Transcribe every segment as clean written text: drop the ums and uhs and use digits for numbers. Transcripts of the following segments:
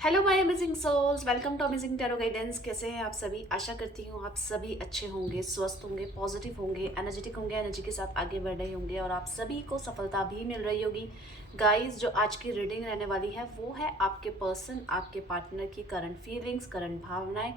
Hello my amazing souls, welcome to amazing tarot guidance. कैसे हैं आप सभी? आशा करती हूँ आप सभी अच्छे होंगे, स्वस्थ होंगे, पॉजिटिव होंगे, एनर्जेटिक होंगे, एनर्जी के साथ आगे बढ़ रहे होंगे और आप सभी को सफलता भी मिल रही होगी। गाइस, जो आज की रीडिंग रहने वाली है वो है आपके पर्सन, आपके पार्टनर की करंट फीलिंग्स, करंट भावनाएं,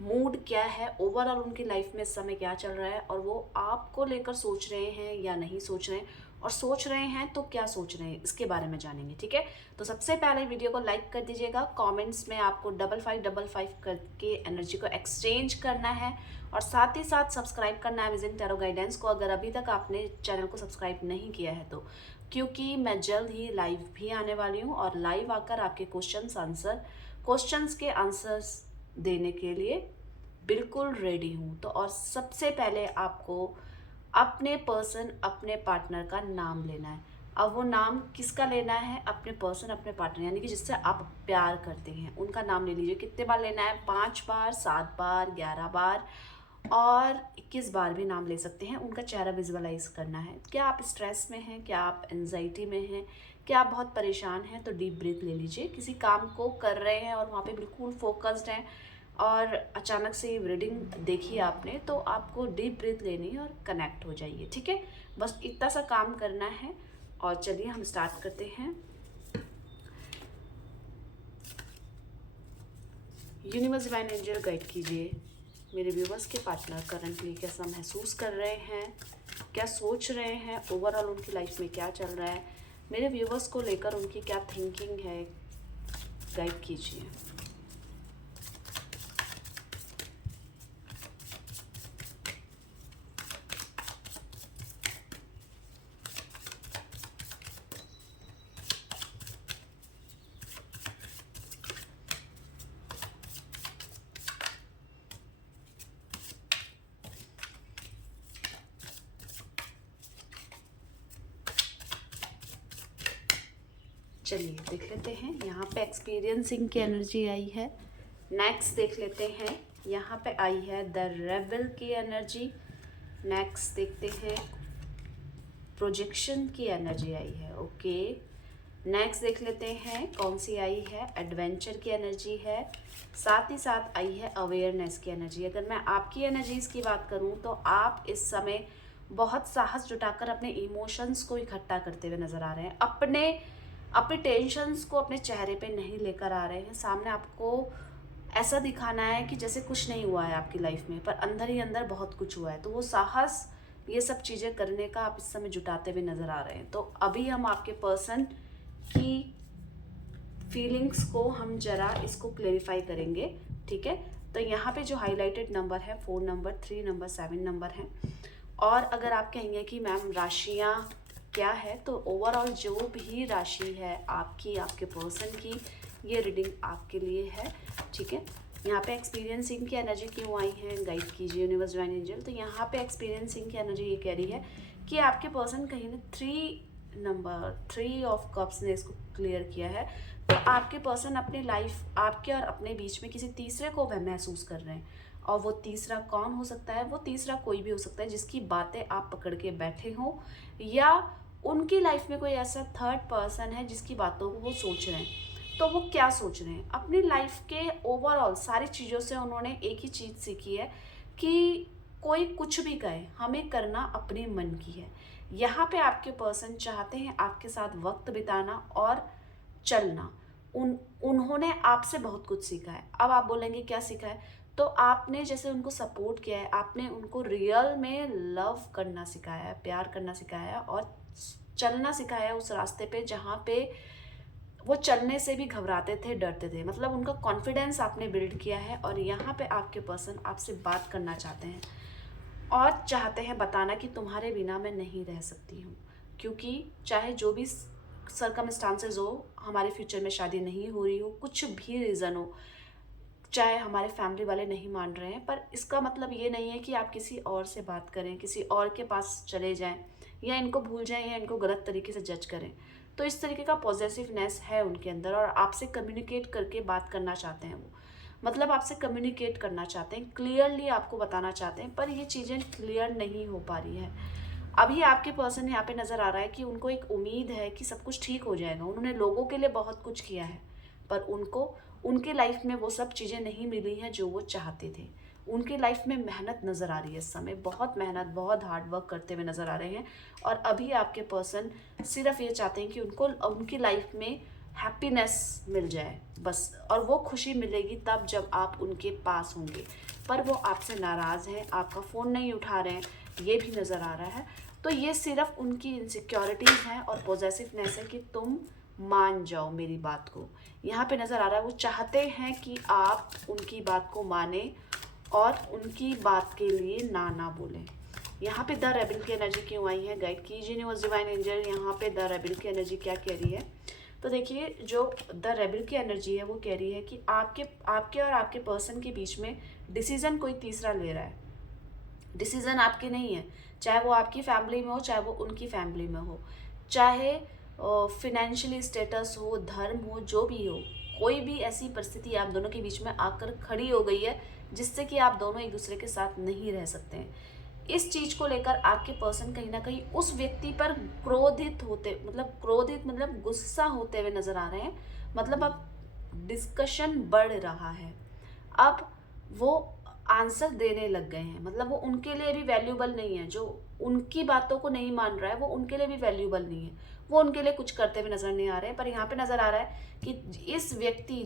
मूड क्या है, ओवरऑल उनकी लाइफ में इस समय क्या चल रहा है और वो आपको लेकर सोच रहे हैं या नहीं सोच रहे हैं, और सोच रहे हैं तो क्या सोच रहे हैं, इसके बारे में जानेंगे। ठीक है, तो सबसे पहले वीडियो को लाइक कर दीजिएगा। कमेंट्स में आपको 5555 करके एनर्जी को एक्सचेंज करना है और साथ ही साथ सब्सक्राइब करना है अमेजिंग टैरो गाइडेंस को, अगर अभी तक आपने चैनल को सब्सक्राइब नहीं किया है तो, क्योंकि मैं जल्द ही लाइव भी आने वाली हूँ और लाइव आकर आपके क्वेश्चंस के आंसर्स देने के लिए बिल्कुल रेडी हूँ। तो और सबसे पहले आपको अपने पर्सन, अपने पार्टनर का नाम लेना है। अब वो नाम किसका लेना है? अपने पर्सन, अपने पार्टनर, यानी कि जिससे आप प्यार करते हैं उनका नाम ले लीजिए। कितने बार लेना है? 5 बार, 7 बार, 11 बार और 21 बार भी नाम ले सकते हैं। उनका चेहरा विजुअलाइज करना है। क्या आप स्ट्रेस में हैं? क्या आप एंजाइटी में हैं? क्या आप बहुत परेशान हैं? तो डीप ब्रीथ ले लीजिए। किसी काम को कर रहे हैं और वहाँ पे बिल्कुल फोकस्ड हैं और अचानक से रीडिंग देखी आपने, तो आपको डीप ब्रीथ लेनी है और कनेक्ट हो जाइए। ठीक है, बस इतना सा काम करना है। और चलिए हम स्टार्ट करते हैं। यूनिवर्स डिवाइन एंजल गाइड कीजिए मेरे व्यूवर्स के पार्टनर करंटली कैसा महसूस कर रहे हैं, क्या सोच रहे हैं, ओवरऑल उनकी लाइफ में क्या चल रहा है, मेरे व्यूवर्स को लेकर उनकी क्या थिंकिंग है, गाइड कीजिए। चलिए देख लेते हैं। यहाँ पे एक्सपीरियंसिंग की एनर्जी आई है। नेक्स्ट देख लेते हैं, यहाँ पे आई है द रेबल की एनर्जी। नेक्स्ट देखते हैं, प्रोजेक्शन की एनर्जी आई है। ओके, नेक्स्ट देख लेते हैं कौन सी आई है। एडवेंचर की एनर्जी है, साथ ही साथ आई है अवेयरनेस की एनर्जी। अगर मैं आपकी एनर्जीज की बात करूं तो आप इस समय बहुत साहस जुटाकर अपने इमोशंस को इकट्ठा करते हुए नजर आ रहे हैं। अपने टेंशन्स को अपने चेहरे पे नहीं लेकर आ रहे हैं। सामने आपको ऐसा दिखाना है कि जैसे कुछ नहीं हुआ है आपकी लाइफ में, पर अंदर ही अंदर बहुत कुछ हुआ है। तो वो साहस, ये सब चीज़ें करने का आप इस समय जुटाते हुए नजर आ रहे हैं। तो अभी हम आपके पर्सन की फीलिंग्स को हम जरा इसको क्लेरिफाई करेंगे। ठीक है, तो यहाँ पे जो हाईलाइटेड नंबर है 4 नंबर, 3 नंबर, 7 नंबर है। और अगर आप कहेंगे कि मैम राशियाँ क्या है, तो ओवरऑल जो भी राशि है आपकी, आपके पर्सन की, ये रीडिंग आपके लिए है। ठीक है, यहाँ पे एक्सपीरियंसिंग की एनर्जी क्यों आई है, गाइड कीजिए यूनिवर्स डिवाइन एंजल। तो यहाँ पे एक्सपीरियंसिंग की एनर्जी ये कह रही है कि आपके पर्सन कहीं ना 3 ऑफ कप्स ने इसको क्लियर किया है। तो आपके पर्सन अपनी लाइफ, आपके और अपने बीच में किसी तीसरे को वह महसूस कर रहे हैं। और वो तीसरा कौन हो सकता है? वो तीसरा कोई भी हो सकता है जिसकी बातें आप पकड़ के बैठे हों, या उनकी लाइफ में कोई ऐसा थर्ड पर्सन है जिसकी बातों को वो सोच रहे हैं। तो वो क्या सोच रहे हैं? अपनी लाइफ के ओवरऑल सारी चीज़ों से उन्होंने एक ही चीज़ सीखी है कि कोई कुछ भी कहे, हमें करना अपने मन की है। यहाँ पे आपके पर्सन चाहते हैं आपके साथ वक्त बिताना और चलना। उन्होंने आपसे बहुत कुछ सीखा है। अब आप बोलेंगे क्या सीखा है? तो आपने जैसे उनको सपोर्ट किया है, आपने उनको रियल में लव करना सिखाया है, प्यार करना सिखाया है और चलना सिखाया है उस रास्ते पे जहाँ पे वो चलने से भी घबराते थे, डरते थे। मतलब उनका कॉन्फिडेंस आपने बिल्ड किया है और यहाँ पे आपके पर्सन आपसे बात करना चाहते हैं और चाहते हैं बताना कि तुम्हारे बिना मैं नहीं रह सकती हूँ। क्योंकि चाहे जो भी सरकमस्टांसेस हो, हमारे फ्यूचर में शादी नहीं हो रही हो, कुछ भी रीज़न हो, चाहे हमारे फैमिली वाले नहीं मान रहे हैं, पर इसका मतलब ये नहीं है कि आप किसी और से बात करें, किसी और के पास चले जाएं, या इनको भूल जाएं, या इनको गलत तरीके से जज करें। तो इस तरीके का पॉजिटिवनेस है उनके अंदर और आपसे कम्युनिकेट करके बात करना चाहते हैं वो। मतलब आपसे कम्युनिकेट करना चाहते हैं, क्लियरली आपको बताना चाहते हैं, पर ये चीज़ें क्लियर नहीं हो पा रही है। अभी आपके पर्सन यहाँ पे नज़र आ रहा है कि उनको एक उम्मीद है कि सब कुछ ठीक हो जाएगा। उन्होंने लोगों के लिए बहुत कुछ किया है, पर उनको उनके लाइफ में वो सब चीज़ें नहीं मिली हैं जो वो चाहते थे। उनकी लाइफ में मेहनत नज़र आ रही है इस समय, बहुत मेहनत, बहुत हार्ड वर्क करते हुए नज़र आ रहे हैं। और अभी आपके पर्सन सिर्फ ये चाहते हैं कि उनको उनकी लाइफ में हैप्पीनेस मिल जाए बस, और वो खुशी मिलेगी तब जब आप उनके पास होंगे। पर वो आपसे नाराज़ हैं, आपका फ़ोन नहीं उठा रहे हैं, ये भी नज़र आ रहा है। तो ये सिर्फ उनकी इनसिक्योरिटीज़ हैं और पॉजेसिवनेस है कि तुम मान जाओ मेरी बात को। यहाँ पे नज़र आ रहा है वो चाहते हैं कि आप उनकी बात को माने और उनकी बात के लिए ना बोलें। यहाँ पे द रेबल की एनर्जी क्यों आई है, गाइड कीजिए यूनिवर्स डिवाइन एंजल। यहाँ पे द रेबल की एनर्जी क्या कह रही है, तो देखिए जो द रेबल की एनर्जी है वो कह रही है कि आपके और आपके पर्सन के बीच में डिसीजन कोई तीसरा ले रहा है। डिसीजन आपके नहीं है, चाहे वो आपकी फैमिली में हो, चाहे वो उनकी फैमिली में हो, चाहे फिनेंशियली स्टेटस हो, धर्म हो, जो भी हो, कोई भी ऐसी परिस्थिति आप दोनों के बीच में आकर खड़ी हो गई है जिससे कि आप दोनों एक दूसरे के साथ नहीं रह सकते हैं। इस चीज़ को लेकर आपके पर्सन कहीं ना कहीं उस व्यक्ति पर क्रोधित मतलब गुस्सा होते हुए नजर आ रहे हैं। मतलब अब डिस्कशन बढ़ रहा है, अब वो आंसर देने लग गए हैं। मतलब वो उनके लिए भी वैल्यूबल नहीं है, जो उनकी बातों को नहीं मान रहा है वो उनके लिए भी वैल्यूबल नहीं है, वो उनके लिए कुछ करते हुए नजर नहीं आ रहे हैं। पर यहाँ पे नजर आ रहा है कि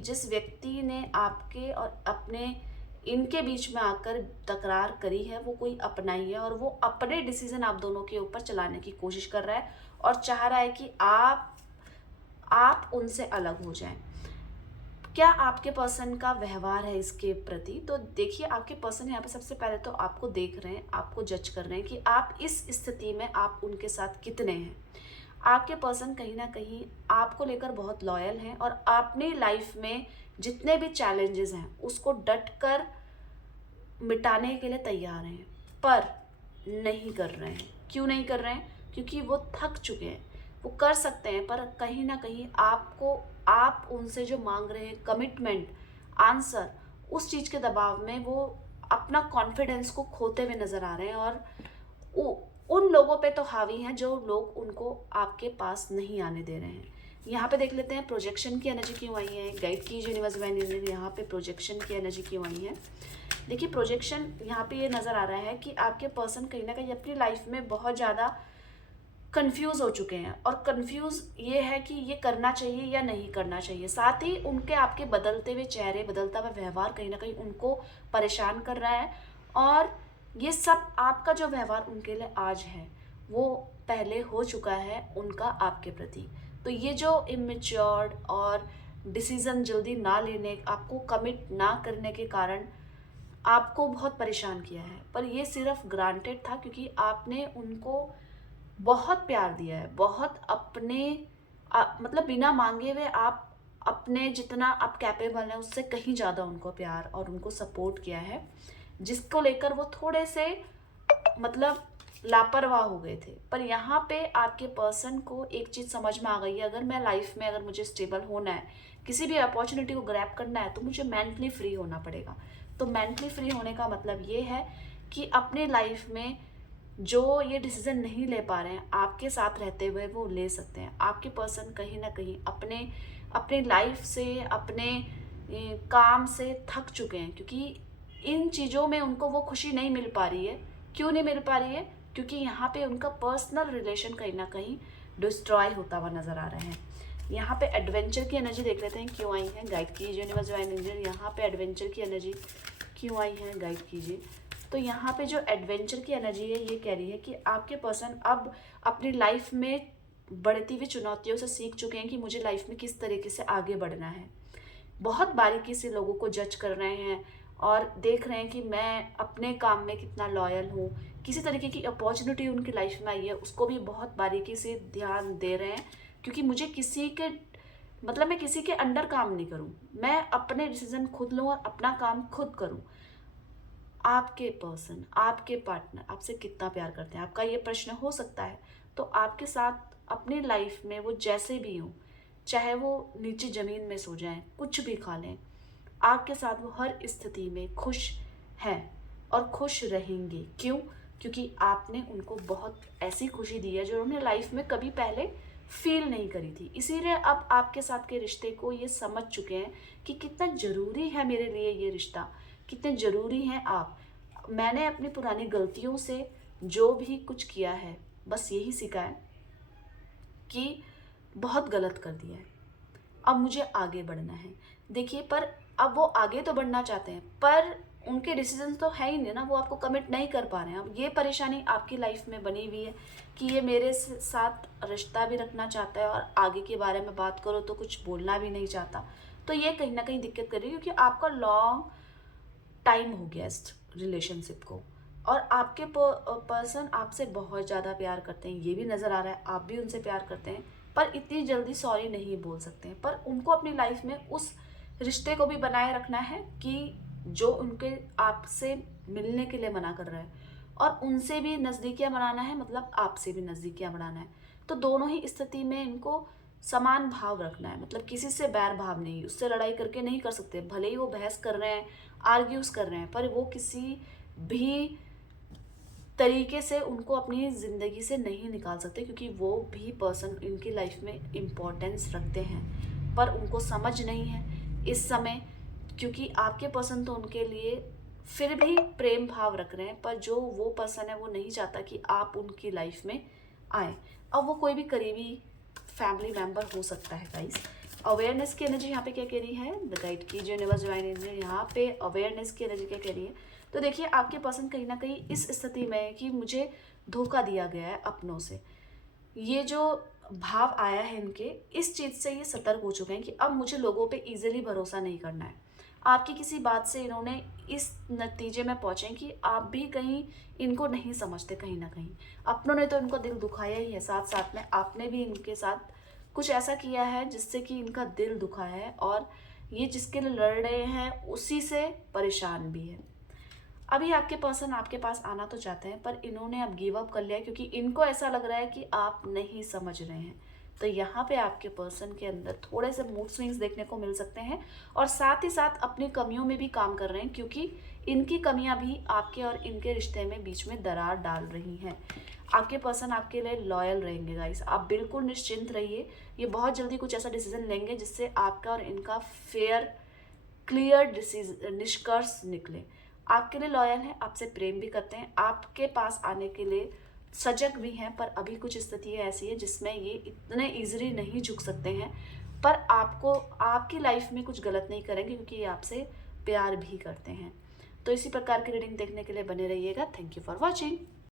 जिस व्यक्ति ने आपके और अपने इनके बीच में आकर तकरार करी है वो कोई अपना ही है, और वो अपने डिसीजन आप दोनों के ऊपर चलाने की कोशिश कर रहा है और चाह रहा है कि आप उनसे अलग हो जाएं। क्या आपके पर्सन का व्यवहार है इसके प्रति, तो देखिए आपके पर्सन यहाँ पे सबसे पहले तो आपको देख रहे हैं, आपको जज कर रहे हैं कि आप इस स्थिति में आप उनके साथ कितने हैं। आपके पर्सन कहीं ना कहीं आपको लेकर बहुत लॉयल हैं और अपनी लाइफ में जितने भी चैलेंजेस हैं उसको डट कर मिटाने के लिए तैयार हैं, पर नहीं कर रहे हैं। क्यों नहीं कर रहे हैं, क्योंकि वो थक चुके हैं। वो कर सकते हैं पर कहीं ना कहीं आप उनसे जो मांग रहे हैं कमिटमेंट, आंसर, उस चीज़ के दबाव में वो अपना कॉन्फिडेंस को खोते हुए नज़र आ रहे हैं। और उन लोगों पे तो हावी हैं जो लोग उनको आपके पास नहीं आने दे रहे हैं। यहाँ पे देख लेते हैं प्रोजेक्शन की एनर्जी क्यों आई है, गाइड की यूनिवर्स डिवाइन एनर्जी। यहाँ पे प्रोजेक्शन की एनर्जी क्यों आई है, देखिए प्रोजेक्शन यहाँ पे ये नज़र आ रहा है कि आपके पर्सन कहीं ना कहीं अपनी लाइफ में बहुत ज़्यादा कंफ्यूज हो चुके हैं, और कंफ्यूज ये है कि ये करना चाहिए या नहीं करना चाहिए। साथ ही उनके आपके बदलते हुए चेहरे, बदलता हुआ व्यवहार कहीं ना कहीं उनको परेशान कर रहा है। और ये सब आपका जो व्यवहार उनके लिए आज है वो पहले हो चुका है उनका आपके प्रति। तो ये जो इमेच्योर्ड और डिसीज़न जल्दी ना लेने, आपको कमिट ना करने के कारण आपको बहुत परेशान किया है। पर ये सिर्फ ग्रांटेड था क्योंकि आपने उनको बहुत प्यार दिया है, बहुत अपने मतलब बिना मांगे हुए आप अपने जितना आप कैपेबल हैं उससे कहीं ज़्यादा उनको प्यार और उनको सपोर्ट किया है, जिसको लेकर वो थोड़े से मतलब लापरवाह हो गए थे। पर यहाँ पे आपके पर्सन को एक चीज़ समझ में आ गई है, अगर मैं लाइफ में अगर मुझे स्टेबल होना है, किसी भी अपॉर्चुनिटी को ग्रैब करना है, तो मुझे मेंटली फ्री होना पड़ेगा। तो मेंटली फ्री होने का मतलब ये है कि अपने लाइफ में जो ये डिसीजन नहीं ले पा रहे हैं आपके साथ रहते हुए वो ले सकते हैं। आपके पर्सन कहीं ना कहीं अपने लाइफ से, अपने काम से थक चुके हैं, क्योंकि इन चीज़ों में उनको वो खुशी नहीं मिल पा रही है। क्यों नहीं मिल पा रही है, क्योंकि यहाँ पे उनका पर्सनल रिलेशन कहीं ना कहीं डिस्ट्रॉय होता हुआ नज़र आ रहे हैं। यहाँ पे एडवेंचर की एनर्जी देख लेते हैं क्यों आई है, गाइड कीजिए यूनिवर्स डिवाइन एंजल। यहाँ पे एडवेंचर की एनर्जी क्यों आई है, गाइड कीजिए। तो यहाँ पे जो एडवेंचर की एनर्जी है ये कह रही है कि आपके पर्सन अब अपनी लाइफ में बढ़ती हुई चुनौतियों से सीख चुके हैं कि मुझे लाइफ में किस तरीके से आगे बढ़ना है। बहुत बारीकी से लोगों को जज कर रहे हैं और देख रहे हैं कि मैं अपने काम में कितना लॉयल हूँ। किसी तरीके की अपॉर्चुनिटी उनकी लाइफ में आई है उसको भी बहुत बारीकी से ध्यान दे रहे हैं, क्योंकि मुझे मैं किसी के अंडर काम नहीं करूँ, मैं अपने डिसीजन खुद लूँ और अपना काम खुद करूँ। आपके पर्सन, आपके पार्टनर आपसे कितना प्यार करते हैं, आपका ये प्रश्न हो सकता है। तो आपके साथ अपनी लाइफ में वो जैसे भी हों, चाहे वो नीचे ज़मीन में सो जाएं, कुछ भी खा लें, आपके साथ वो हर स्थिति में खुश हैं और खुश रहेंगे। क्यों? क्योंकि आपने उनको बहुत ऐसी खुशी दी है जो उन्होंने लाइफ में कभी पहले फील नहीं करी थी। इसीलिए अब आपके साथ के रिश्ते को ये समझ चुके हैं कि कितना ज़रूरी है मेरे लिए ये रिश्ता, कितने ज़रूरी हैं आप। मैंने अपनी पुरानी गलतियों से जो भी कुछ किया है, बस यही सीखा है कि बहुत गलत कर दिया है, अब मुझे आगे बढ़ना है। देखिए, पर अब वो आगे तो बढ़ना चाहते हैं, पर उनके डिसीजंस तो है ही नहीं ना, वो आपको कमिट नहीं कर पा रहे हैं। अब ये परेशानी आपकी लाइफ में बनी हुई है कि ये मेरे साथ रिश्ता भी रखना चाहता है और आगे के बारे में बात करो तो कुछ बोलना भी नहीं चाहता। तो ये कहीं ना कहीं दिक्कत कर रही है, क्योंकि आपका लॉन्ग टाइम हो गया इस रिलेशनशिप को, और आपके पर्सन आपसे बहुत ज़्यादा प्यार करते हैं, ये भी नज़र आ रहा है। आप भी उनसे प्यार करते हैं, पर इतनी जल्दी सॉरी नहीं बोल सकते हैं। पर उनको अपनी लाइफ में उस रिश्ते को भी बनाए रखना है कि जो उनके आपसे मिलने के लिए मना कर रहा है, और उनसे भी नज़दीकियाँ बनाना है, मतलब आपसे भी नज़दीकियाँ बढ़ाना है। तो दोनों ही स्थिति में इनको समान भाव रखना है, मतलब किसी से बैर भाव नहीं, उससे लड़ाई करके नहीं कर सकते। भले ही वो बहस कर रहे हैं, आर्ग्यूज कर रहे हैं, पर वो किसी भी तरीके से उनको अपनी ज़िंदगी से नहीं निकाल सकते, क्योंकि वो भी पर्सन इनकी लाइफ में इम्पोर्टेंस रखते हैं, पर उनको समझ नहीं है इस समय। क्योंकि आपके पर्सन तो उनके लिए फिर भी प्रेम भाव रख रहे हैं, पर जो वो पर्सन है वो नहीं चाहता कि आप उनकी लाइफ में आए। अब वो कोई भी करीबी फैमिली मेम्बर हो सकता है गाइस। अवेयरनेस की एनर्जी यहाँ पे क्या कह रही है, द गाइड की जो यूनिवर्स डिवाइन एनर्जी यहाँ पे अवेयरनेस की एनर्जी क्या कह रही है। तो देखिए, आपके पर्सन कहीं ना कहीं इस स्थिति में है कि मुझे धोखा दिया गया है अपनों से। ये जो भाव आया है इनके, इस चीज़ से ये सतर्क हो चुके हैं कि अब मुझे लोगों पे इजीली भरोसा नहीं करना है। आपकी किसी बात से इन्होंने इस नतीजे में पहुंचे कि आप भी कहीं इनको नहीं समझते, कहीं ना कहीं अपनों ने तो इनका दिल दुखाया ही है, साथ साथ में आपने भी इनके साथ कुछ ऐसा किया है जिससे कि इनका दिल दुखा है, और ये जिसके लिए लड़ रहे हैं उसी से परेशान भी है। अभी आपके पर्सन आपके पास आना तो चाहते हैं, पर इन्होंने अब गिव अप कर लिया, क्योंकि इनको ऐसा लग रहा है कि आप नहीं समझ रहे हैं। तो यहाँ पे आपके पर्सन के अंदर थोड़े से मूड स्विंग्स देखने को मिल सकते हैं, और साथ ही साथ अपनी कमियों में भी काम कर रहे हैं, क्योंकि इनकी कमियां भी आपके और इनके रिश्ते में बीच में दरार डाल रही हैं। आपके पर्सन आपके लिए लॉयल रहेंगे गाइस, आप बिल्कुल निश्चिंत रहिए। ये बहुत जल्दी कुछ ऐसा डिसीजन लेंगे जिससे आपका और इनका फेयर क्लियर निष्कर्ष निकले। आपके लिए लॉयल हैं, आपसे प्रेम भी करते हैं, आपके पास आने के लिए सजग भी हैं, पर अभी कुछ स्थिति ऐसी है जिसमें ये इतने इजीली नहीं झुक सकते हैं। पर आपको आपकी लाइफ में कुछ गलत नहीं करेंगे, क्योंकि ये आपसे प्यार भी करते हैं। तो इसी प्रकार की रीडिंग देखने के लिए बने रहिएगा। Thank you for watching.